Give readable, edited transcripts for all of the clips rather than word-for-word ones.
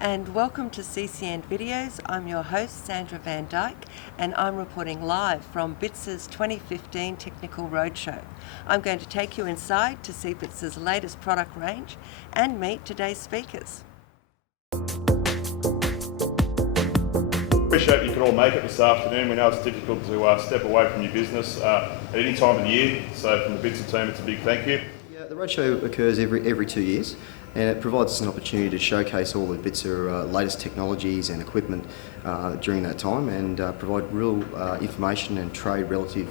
and welcome to CCN Videos. I'm your host Sandra Van Dyke and I'm reporting live from Bitzer's 2015 Technical Roadshow. I'm going to take you inside to see Bitzer's latest product range and meet today's speakers. Appreciate you could all make it this afternoon. We know it's difficult to step away from your business at any time of the year, so from the Bitzer team it's a big thank you. Yeah, the roadshow occurs every 2 years, and it provides us an opportunity to showcase all the Bitzer latest technologies and equipment during that time, and provide real information and trade relative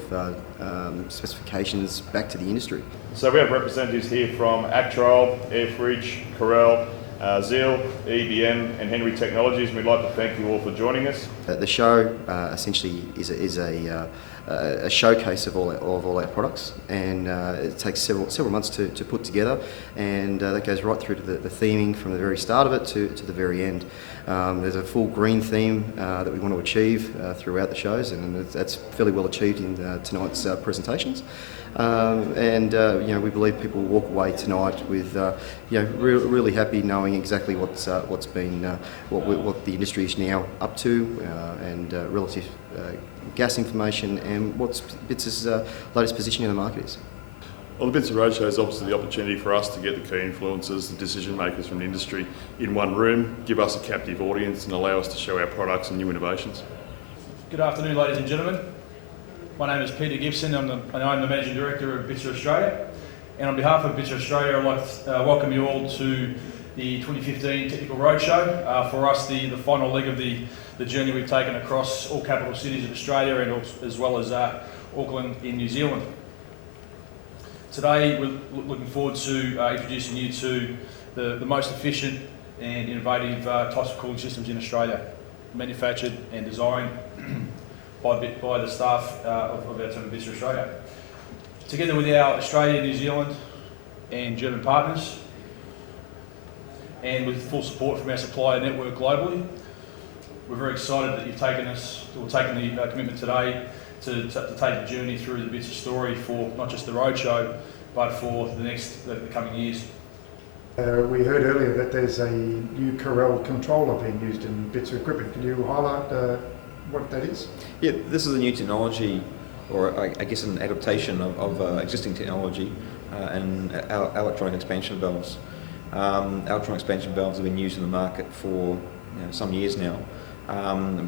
specifications back to the industry. So we have representatives here from Actrol, Airfridge, Corel, Zeal, EBM and Henry Technologies, and we'd like to thank you all for joining us. The show essentially is a showcase of all our products, and it takes several months to put together, and that goes right through to the theming from the very start of it to the very end. There's a full green theme that we want to achieve throughout the shows, and that's fairly well achieved in tonight's presentations. We believe people will walk away tonight with really happy knowing exactly what the industry is now up to, and relative gas information, and what Bitzer's latest position in the market is. Well, the Bitzer Roadshow is obviously the opportunity for us to get the key influencers, the decision makers from the industry in one room, give us a captive audience and allow us to show our products and new innovations. Good afternoon, ladies and gentlemen. My name is Peter Gibson, and I'm the Managing Director of Bitzer Australia. And on behalf of Bitzer Australia, I'd like to welcome you all to the 2015 Technical Roadshow. For us, the final leg of the journey we've taken across all capital cities of Australia, and as well as Auckland in New Zealand. Today, we're looking forward to introducing you to the most efficient and innovative types of cooling systems in Australia, manufactured and designed by the staff of our team at Bitzer Australia. Together with our Australia, New Zealand and German partners, and with full support from our supplier network globally, we're very excited that you've taken the commitment today to take the journey through the Bitzer story for not just the roadshow, but for the coming years. We heard earlier that there's a new Corel controller being used in Bitzer equipment. Can you highlight what that is? Yeah, this is a new technology, or I guess an adaptation of existing technology, and electronic expansion valves. Electronic expansion valves have been used in the market for some years now,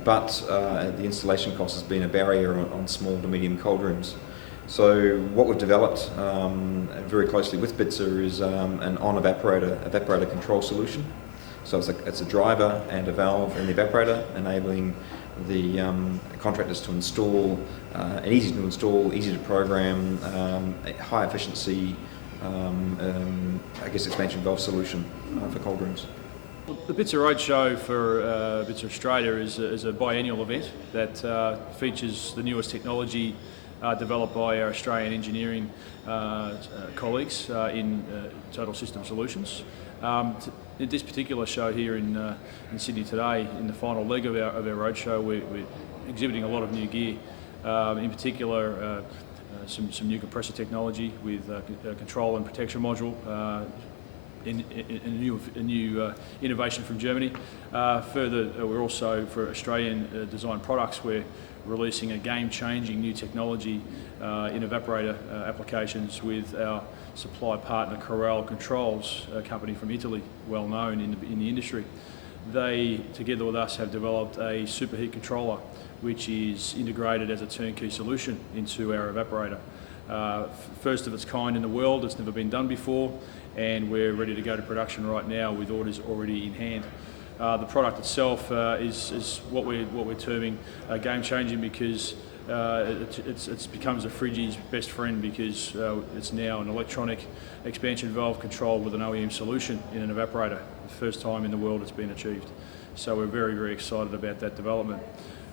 but the installation cost has been a barrier on small to medium cold rooms. So what we've developed very closely with Bitzer is an on-evaporator control solution. So it's a driver and a valve in the evaporator, enabling the contractors to install an easy to install, easy to program, high efficiency expansion valve solution for cold rooms. The Bitzer Roadshow for Bitzer Australia is a biennial event that features the newest technology developed by our Australian engineering colleagues in Total System Solutions. In this particular show here in Sydney today, in the final leg of our roadshow, we're exhibiting a lot of new gear. In particular, some new compressor technology with a control and protection module, a new innovation from Germany. Further, we're also, for Australian designed products, we're releasing a game-changing new technology in evaporator applications with our supply partner Corel Controls, a company from Italy, well known in the industry. They, together with us, have developed a superheat controller which is integrated as a turnkey solution into our evaporator. First of its kind in the world, it's never been done before, and we're ready to go to production right now with orders already in hand. The product itself is what we're terming game-changing, because it becomes a fridgie's best friend, because it's now an electronic expansion valve control with an OEM solution in an evaporator. The first time in the world it's been achieved. So we're very, very excited about that development.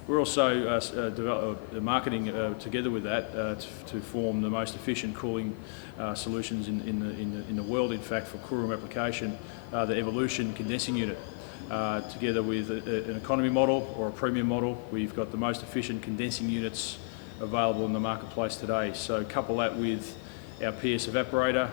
We're also marketing together with that to form the most efficient cooling solutions in the world. In fact, for cool room application, the Evolution condensing unit. Together with an economy model or a premium model, we've got the most efficient condensing units available in the marketplace today. So couple that with our PS evaporator,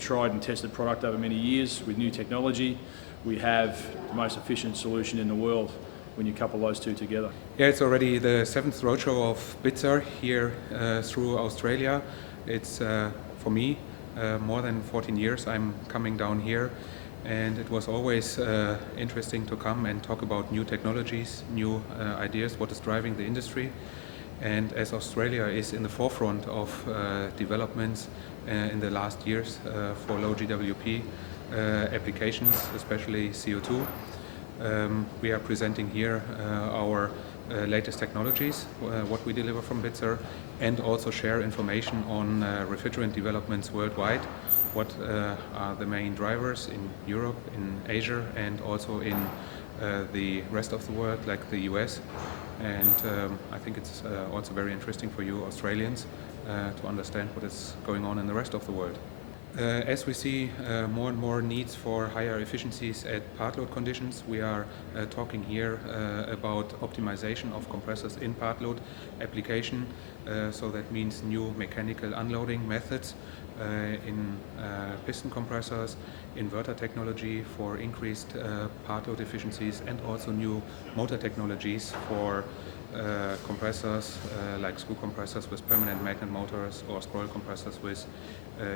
tried and tested product over many years with new technology. we have the most efficient solution in the world when you couple those two together. Yeah, it's already the 7th roadshow of Bitzer here through Australia. It's for me more than 14 years I'm coming down here, and it was always interesting to come and talk about new technologies, new ideas, what is driving the industry. And as Australia is in the forefront of developments in the last years for low GWP applications, especially CO2, we are presenting here our latest technologies, what we deliver from Bitzer, and also share information on refrigerant developments worldwide, what are the main drivers in Europe, in Asia, and also in the rest of the world, like the US. And I think it's also very interesting for you Australians to understand what is going on in the rest of the world. As we see more and more needs for higher efficiencies at part load conditions, we are talking here about optimization of compressors in part load application. So that means new mechanical unloading methods in piston compressors, inverter technology for increased part load efficiencies, and also new motor technologies for compressors like screw compressors with permanent magnet motors or scroll compressors with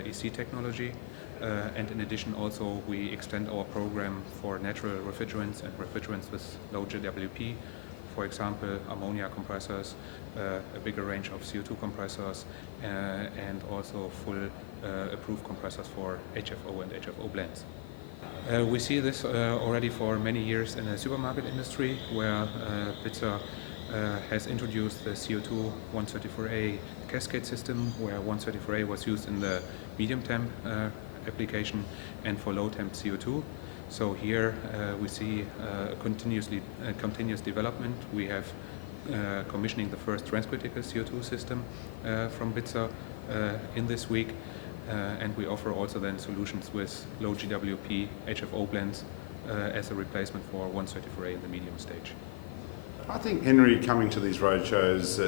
EC technology. And in addition also we extend our program for natural refrigerants and refrigerants with low GWP, for example ammonia compressors, a bigger range of CO2 compressors, and also full approved compressors for HFO and HFO blends. We see this already for many years in the supermarket industry, where Bitzer has introduced the CO2 134A cascade system, where 134A was used in the medium temp application and for low temp CO2. So here we see continuous development. We have commissioning the first transcritical CO2 system from Bitzer in this week, and we offer also then solutions with low GWP HFO blends as a replacement for 134A in the medium stage. I think, Henry, coming to these roadshows,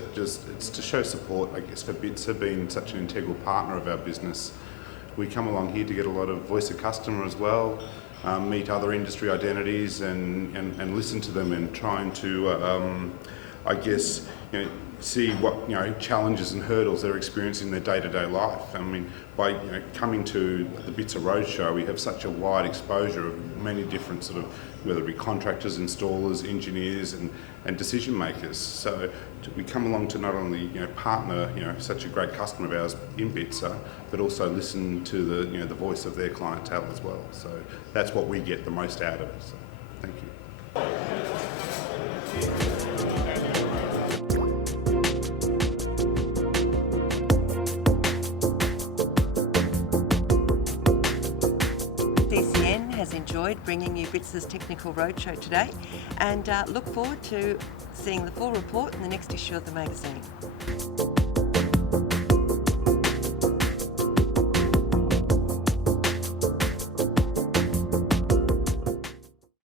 it's to show support, I guess, for Bitzer being such an integral partner of our business. We come along here to get a lot of voice of customer as well, meet other industry identities and listen to them, and trying to, I guess, see what challenges and hurdles they're experiencing in their day-to-day life. I mean, by coming to the Bitzer Roadshow, we have such a wide exposure of many different sort of, whether it be contractors, installers, engineers, and decision makers. So we come along to not only partner such a great customer of ours in Bitzer, but also listen to the the voice of their clientele as well. So that's what we get the most out of it. So thank you. Has enjoyed bringing you Bitzer's Technical Roadshow today, and look forward to seeing the full report in the next issue of the magazine.